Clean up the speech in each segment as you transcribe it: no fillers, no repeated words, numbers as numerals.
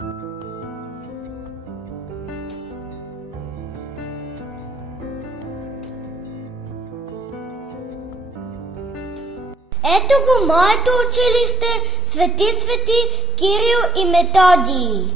Ето го моето училище, свети Кирил и Методий.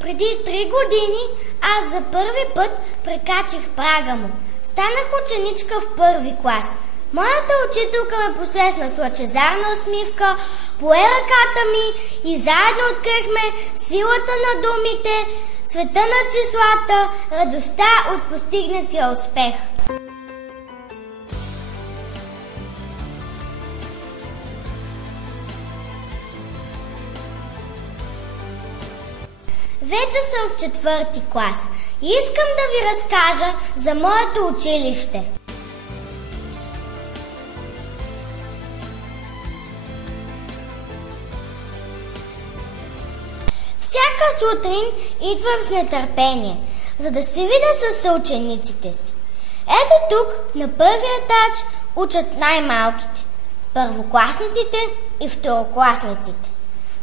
Преди 3 години аз за първи път прекачих прага му. Станах ученичка в първи клас. Моята учителка ме посрещна с лъчезарна усмивка, пое ръката ми и заедно открихме силата на думите, света на числата, радостта от постигнатия успех. Вече съм в 4-ти клас и искам да ви разкажа за моето училище. Всяка сутрин идвам с нетърпение, за да се видя със съучениците си. Ето тук, на първия етаж, учат най-малките – първокласниците и второкласниците.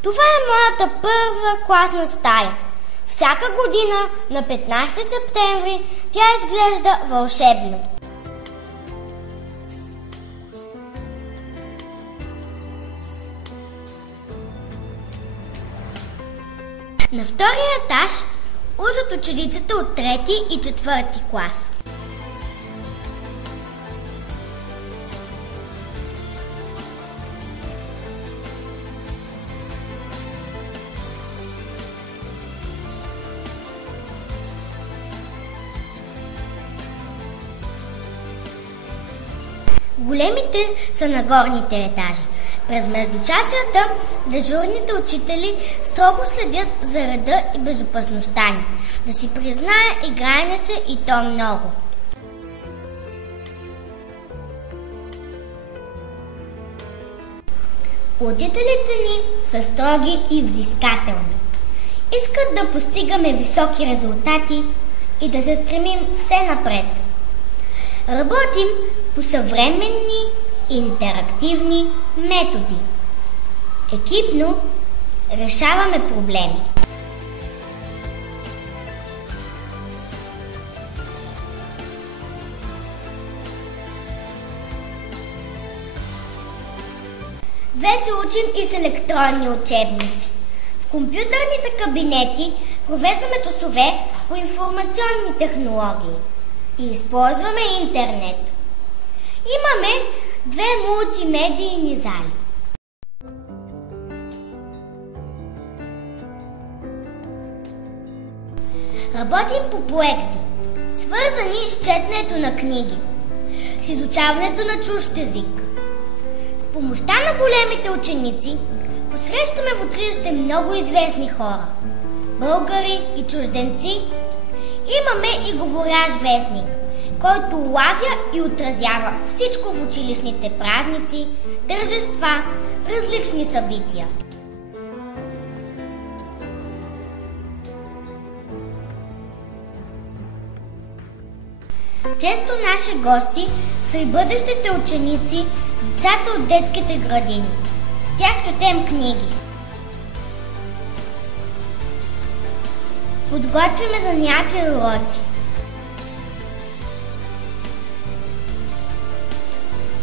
Това е моята първа класна стая. Всяка година на 15 септември тя изглежда вълшебно. На втория етаж учат учениците от 3-ти и 4-ти клас. Големите са на горните етажи. През междучасията дежурните учители строго следят за реда и безопасността ни. Да си призная, играе се и то много. Учителите ни са строги и взискателни. Искат да постигаме високи резултати и да се стремим все напред. Работим по съвременни интерактивни методи. Екипно решаваме проблеми. Вече учим и с електронни учебници. В компютърните кабинети провеждаме часове по информационни технологии и използваме интернет. Имаме 2 мултимедийни зали. Работим по проекти, свързани с четенето на книги, с изучаването на чужд език. С помощта на големите ученици посрещаме в училище много известни хора, българи и чужденци. Имаме и говорящ вестник, който улавя и отразява всичко в училищните празници, тържества, различни събития. Често наши гости са и бъдещите ученици, децата от детските градини. С тях четем книги. Подготвяме занятия и уроци.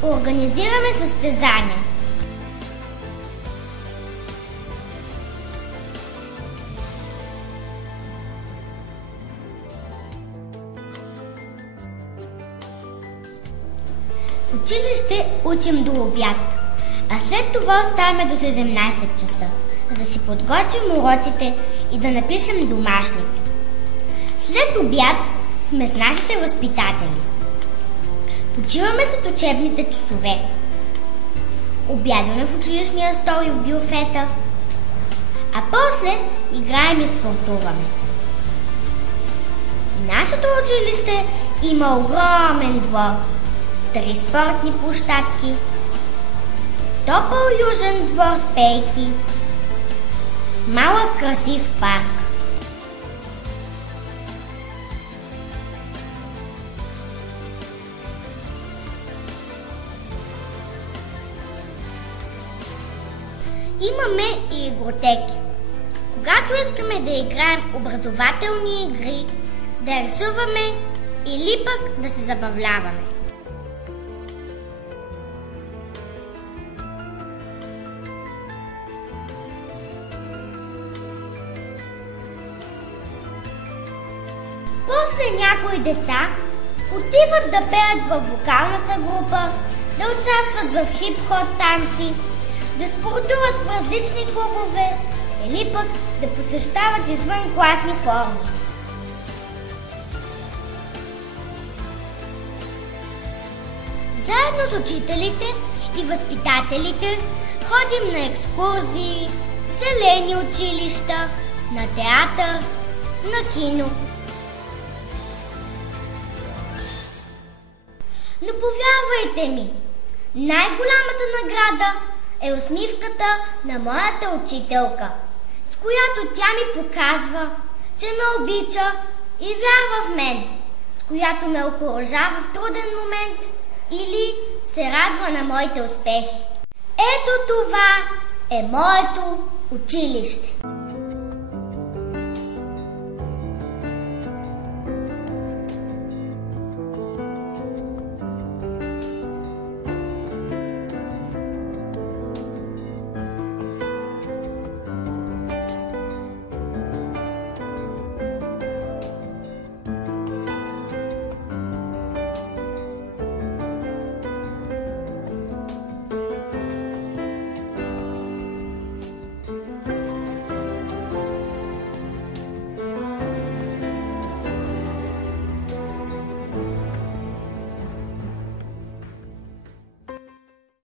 Организираме състезания. В училище учим до обяд, а след това оставаме до 17 часа, за да си подготвим уроците и да напишем домашните. След обяд сме с нашите възпитатели. Почиваме след учебните часове. Обядваме в училищния стол и в бюфета, а после играем и спортуваме. Нашето училище има огромен двор, 3 спортни площадки, топъл южен двор с пейки, малък красив парк. Имаме и игротеки. Когато искаме да играем образователни игри, да рисуваме или пък да се забавляваме. После някои деца отиват да пеят във вокалната група, да участват в хип-хоп танци, да спортуват в различни клубове или пък да посещават извънкласни форми. Заедно с учителите и възпитателите ходим на екскурзии, зелени училища, на театър, на кино. Но повярвайте ми, най-голямата награда е усмивката на моята учителка, с която тя ми показва, че ме обича и вярва в мен, с която ме окуражава в труден момент или се радва на моите успехи. Ето това е моето училище.